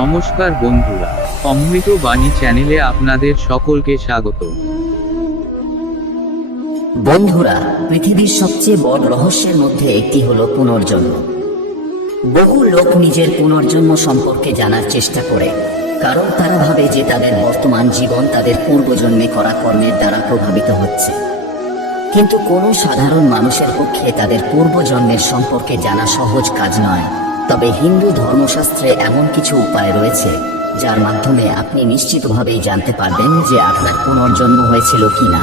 নমস্কার বন্ধুরা, অমৃত বাণী চ্যানেলে আপনাদের সকলকে স্বাগত। বন্ধুরা, পৃথিবীর সবচেয়ে বড় রহস্যের মধ্যে একটি হলো পুনর্জন্ম। বহু লোক নিজের পুনর্জন্ম সম্পর্কে জানার চেষ্টা করে, কারণ তারা ভাবে যে তাদের বর্তমান জীবন তাদের পূর্বজন্মে করা কর্মের দ্বারা প্রভাবিত হচ্ছে। কিন্তু কোনো সাধারণ মানুষের পক্ষে তাদের পূর্বজন্মের সম্পর্কে জানা সহজ কাজ নয়। তবে হিন্দু ধর্মশাস্ত্রে এমন কিছু উপায় রয়েছে যার মাধ্যমে আপনি নিশ্চিতভাবেই জানতে পারবেন যে আপনার পুনর্জন্ম হয়েছিল কিনা।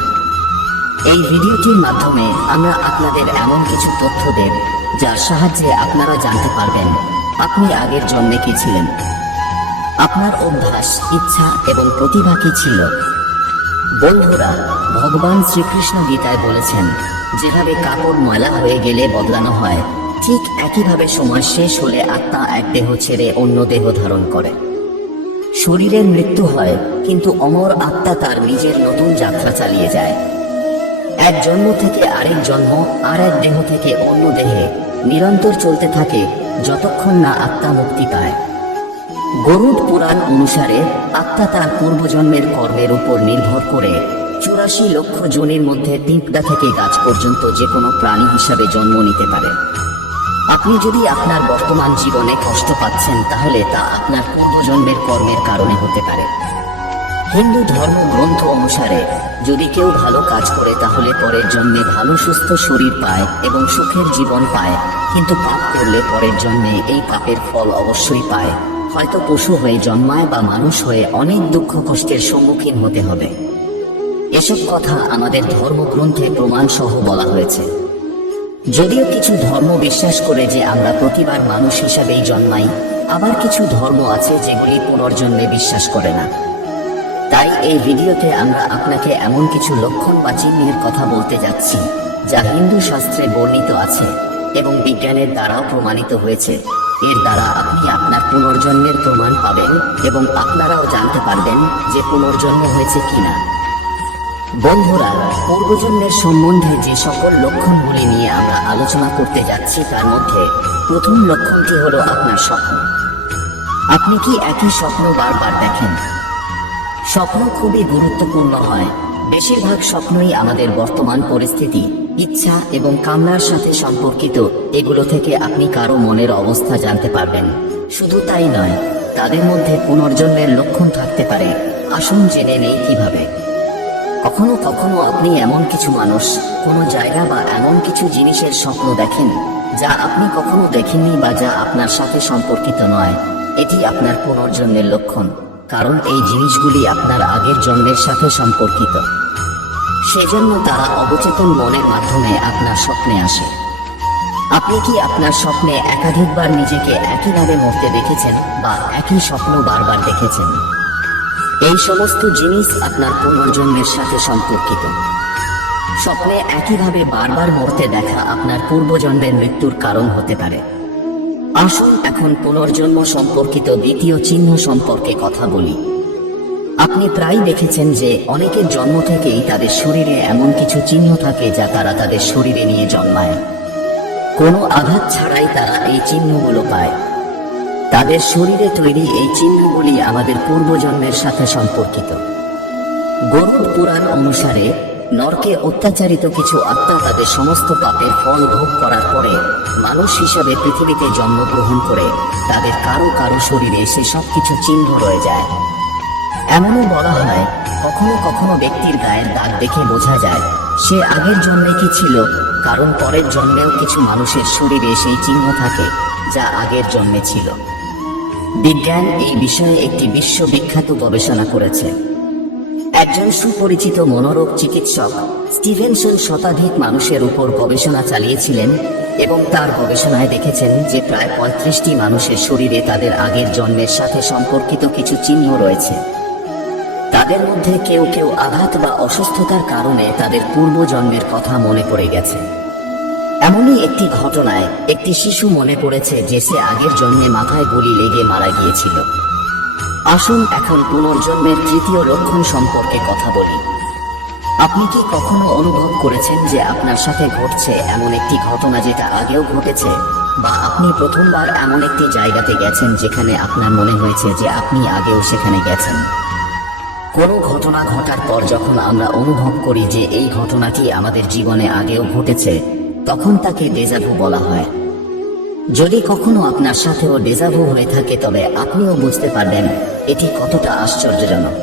এই ভিডিওটির মাধ্যমে আমরা আপনাদের এমন কিছু তথ্য দেব যার সাহায্যে আপনারা জানতে পারবেন আপনি আগের জন্মে কি ছিলেন, আপনার অভ্যাস, ইচ্ছা এবং প্রতিভা কি ছিল। বন্ধুরা, ভগবান শ্রীকৃষ্ণ গীতায় বলেছেন, যেভাবে কাপড় ময়লা হয়ে গেলে বদলানো হয়, ঠিক একইভাবে সময় শেষ হলে আত্মা এক দেহ ছেড়ে অন্য দেহ ধারণ করে। শরীরের মৃত্যু হয়, কিন্তু অমর আত্মা তার নিজের নতুন যাত্রা চালিয়ে যায়। এক জন্ম থেকে আরেক জন্ম, আর এক দেহ থেকে অন্য দেহে নিরন্তর চলতে থাকে যতক্ষণ না আত্মা মুক্তি পায়। গরুড় পুরাণ অনুসারে আত্মা তার পূর্বজন্মের কর্মের উপর নির্ভর করে 84 লক্ষ যোনির মধ্যে পিঁপড়া থেকে গাছ পর্যন্ত যে কোনো প্রাণী হিসাবে জন্ম নিতে পারে। আপনি যদি আপনার বর্তমান জীবনে কষ্ট পাচ্ছেন, তাহলে তা আপনার পূর্বজন্মের কর্মের কারণে হতে পারে। হিন্দু ধর্মগ্রন্থ অনুসারে যদি কেউ ভালো কাজ করে তাহলে পরের জন্মে ভালো সুস্থ শরীর পায় এবং সুখের জীবন পায়, কিন্তু পাপ করলে পরের জন্মে এই পাপের ফল অবশ্যই পায়, হয়তো পশু হয়ে জন্মায় বা মানুষ হয়ে অনেক দুঃখ কষ্টের সম্মুখীন হতে হবে। এসব কথা আমাদের ধর্মগ্রন্থে প্রমাণ সহ বলা হয়েছে। যদিও কিছু ধর্ম বিশ্বাস করে যে আমরা প্রতিবার মানুষ হিসাবেই জন্মাই, আবার কিছু ধর্ম আছে যেগুলি পুনর্জন্মে বিশ্বাস করে না। তাই এই ভিডিওতে আমরা আপনাকে এমন কিছু লক্ষণ বা চিহ্নের কথা বলতে যাচ্ছি যা হিন্দু শাস্ত্রে বর্ণিত আছে এবং বিজ্ঞানের দ্বারাও প্রমাণিত হয়েছে। এর দ্বারা আপনি আপনার পুনর্জন্মের প্রমাণ পাবেন এবং আপনারাও জানতে পারবেন যে পুনর্জন্ম হয়েছে কিনা। বন্ধুরা, পূর্বজন্মের সম্বন্ধে যে সকল লক্ষণগুলি নিয়ে আমরা আলোচনা করতে যাচ্ছি তার মধ্যে প্রথম লক্ষণটি হলো আপনার স্বপ্ন। আপনি কি একই স্বপ্ন বারবার দেখেন? স্বপ্ন খুবই গুরুত্বপূর্ণ হয়। বেশিরভাগ স্বপ্নই আমাদের বর্তমান পরিস্থিতি, ইচ্ছা এবং কামনার সাথে সম্পর্কিত। এগুলো থেকে আপনি কারো মনের অবস্থা জানতে পারবেন। শুধু তাই নয়, তাদের মধ্যে পুনর্জন্মের লক্ষণ থাকতে পারে। আসুন জেনে নেই কিভাবে। কখনো কখনো আপনি এমন কিছু মানুষ, কোনো জায়গা বা এমন কিছু জিনিসের স্বপ্ন দেখেন যা আপনি কখনো দেখেননি বা যা আপনার সাথে সম্পর্কিত নয়। এটি আপনার পুনর্জন্মের লক্ষণ, কারণ এই জিনিসগুলি আপনার আগের জন্মের সাথে সম্পর্কিত। সেজন্য তারা অবচেতন মনের মাধ্যমে আপনার স্বপ্নে আসে। আপনি কি আপনার স্বপ্নে একাধিকবার নিজেকে একইভাবে মরতে দেখেছেন বা একই স্বপ্ন বারবার দেখেছেন? এই সমস্ত জিনিস আপনার পুনর্জন্মের সাথে সম্পর্কিত। স্বপ্নে একইভাবে বারবার মরতে দেখা আপনার পূর্বজন্মের মৃত্যুর কারণ হতে পারে। আসুন এখন পুনর্জন্ম সম্পর্কিত দ্বিতীয় চিহ্ন সম্পর্কে কথা বলি। আপনি প্রায় দেখেছেন যে অনেকের জন্ম থেকেই তাদের শরীরে এমন কিছু চিহ্ন থাকে যা তারা তাদের শরীরে নিয়ে জন্মায়। কোনো আঘাত ছাড়াই তারা এই চিহ্নগুলো পায়। তাদের শরীরে তৈরি এই চিহ্নগুলি আমাদের পূর্বজন্মের সাথে সম্পর্কিত। গরুড় পুরাণ অনুসারে নরকে অত্যাচারিত কিছু আত্মা তাদের সমস্ত পাপের ফল ভোগ করার পরে মানুষ হিসাবে পৃথিবীতে জন্মগ্রহণ করে তাদের কারো কারো শরীরে সে সব কিছু চিহ্ন রয়ে যায়। এমনও বলা হয়, কখনো কখনো ব্যক্তির গায়ের দাগ দেখে বোঝা যায় সে আগের জন্মে কি ছিল, কারণ পরের জন্মেও কিছু মানুষের শরীরে সেই চিহ্ন থাকে যা আগের জন্মে ছিল। বিজ্ঞান এই বিষয়ে একটি বিশ্ববিখ্যাত গবেষণা করেছে। একজন সুপরিচিত মনোরোগ চিকিৎসক স্টিভেনসন শতাধিক মানুষের উপর গবেষণা চালিয়েছিলেন এবং তার গবেষণায় দেখেছেন যে প্রায় 35টি মানুষের শরীরে তাদের আগের জন্মের সাথে সম্পর্কিত কিছু চিহ্ন রয়েছে। তাদের মধ্যে কেউ কেউ আঘাত বা অসুস্থতার কারণে তাদের পূর্বজন্মের কথা মনে পড়ে গেছে। এমনই একটি ঘটনায় একটি শিশু মনে পড়েছে যে সে আগের জন্মে মাথায় গুলি লেগে মারা গিয়েছিল। আসুন এখন পুনর্জন্মের তৃতীয় লক্ষণ সম্পর্কে কথা বলি। আপনি কি কখনো অনুভব করেছেন যে আপনার সাথে ঘটছে এমন একটি ঘটনা যেটা আগেও ঘটেছে, বা আপনি প্রথমবার এমন একটি জায়গাতে গেছেন যেখানে আপনার মনে হয়েছে যে আপনি আগেও সেখানে গেছেন। কোনো ঘটনা ঘটার পর যখন আমরা অনুভব করি যে এই ঘটনাটি আমাদের জীবনে আগেও ঘটেছে, তখন তাকে ডেজাভু বলা হয়। যদি কখনো আপনার সাথেও ডেজাভু হয়ে থাকে তবে আপনিও বুঝতে পারবেন এটি কতটা আশ্চর্যজনক।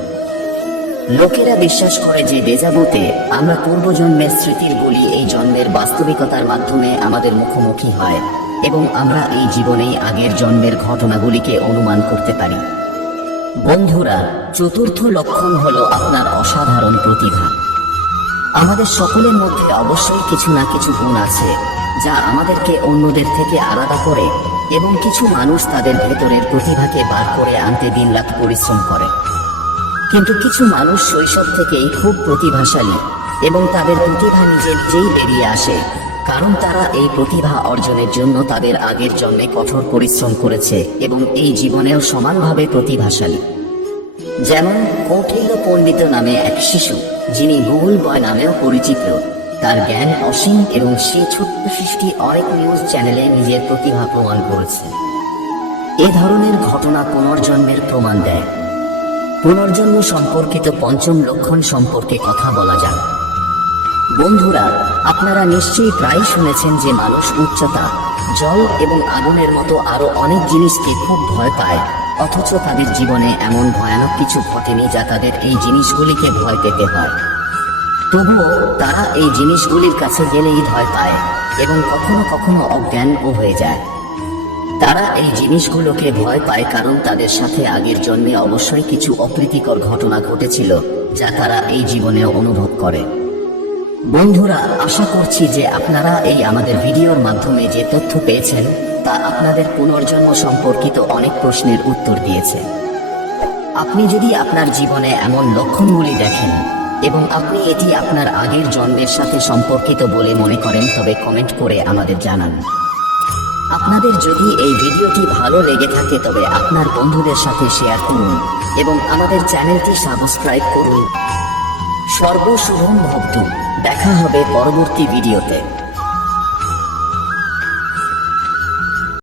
লোকেরা বিশ্বাস করে যে ডেজাভুতে আমরা পূর্বজন্মের স্মৃতির বলি এই জন্মের বাস্তবিকতার মাধ্যমে আমাদের মুখোমুখি হয় এবং আমরা এই জীবনেই আগের জন্মের ঘটনাগুলিকে অনুমান করতে পারি। বন্ধুরা, চতুর্থ লক্ষণ হলো আপনার অসাধারণ প্রতিভা। আমাদের সকলের মধ্যে অবশ্যই কিছু না কিছু গুণ আছে যা আমাদেরকে অন্যদের থেকে আলাদা করে, এবং কিছু মানুষ তাদের ভেতরের প্রতিভাকে বার করে আনতে দিনরাত পরিশ্রম করে। কিন্তু কিছু মানুষ শৈশব থেকেই খুব প্রতিভাশালী এবং তাদের প্রতিভা নিজে নিজেই বেরিয়ে আসে, কারণ তারা এই প্রতিভা অর্জনের জন্য তাদের আগের জন্মে কঠোর পরিশ্রম করেছে এবং এই জীবনেও সমানভাবে প্রতিভাশালী। যেমন কৌটিল্য পণ্ডিত নামে এক শিশু, যিনি গুগল বয় নামেও পরিচিত। তার জ্ঞান অসীম এবং সে ছোট্ট সৃষ্টি অনেক নিউজ চ্যানেলে নিজের প্রতিভা প্রমাণ করেছে। এ ধরনের ঘটনা পুনর্জন্মের প্রমাণ দেয়। পুনর্জন্ম সম্পর্কিত পঞ্চম লক্ষণ সম্পর্কে কথা বলা যাক। বন্ধুরা, আপনারা নিশ্চয়ই প্রায় শুনেছেন যে মানুষ উচ্চতা, জল এবং আগুনের মতো আরো অনেক জিনিসকে খুব ভয় পায়, অথচ তাদের জীবনে এমন ভয়ানক কিছু ঘটেনি যা তাদের এই জিনিসগুলিকে ভয় পেতে হয়। তবুও তারা এই জিনিসগুলির কাছে গেলেই ভয় পায় এবং কখনো কখনো অজ্ঞানও হয়ে যায়। তারা এই জিনিসগুলোকে ভয় পায় কারণ তাদের সাথে আগের জন্মে অবশ্যই কিছু অপ্রীতিকর ঘটনা ঘটেছিল যা তারা এই জীবনে অনুভব করে। বন্ধুরা, আশা করছি যে আপনারা এই আমাদের ভিডিওর মাধ্যমে যে তথ্য পেয়েছেন তা আপনাদের পুনর্জন্ম সম্পর্কিত অনেক প্রশ্নের উত্তর দিয়েছে। আপনি যদি আপনার জীবনে এমন লক্ষণগুলি দেখেন এবং আপনি এটি আপনার আগের জন্মের সাথে সম্পর্কিত বলে মনে করেন তবে কমেন্ট করে আমাদের জানান। আপনাদের যদি এই ভিডিওটি ভালো লেগে থাকে তবে আপনার বন্ধুদের সাথে শেয়ার করুন এবং আমাদের চ্যানেলটি সাবস্ক্রাইব করুন। সর্বশুভম ভবতু। দেখা হবে পরবর্তী ভিডিওতে।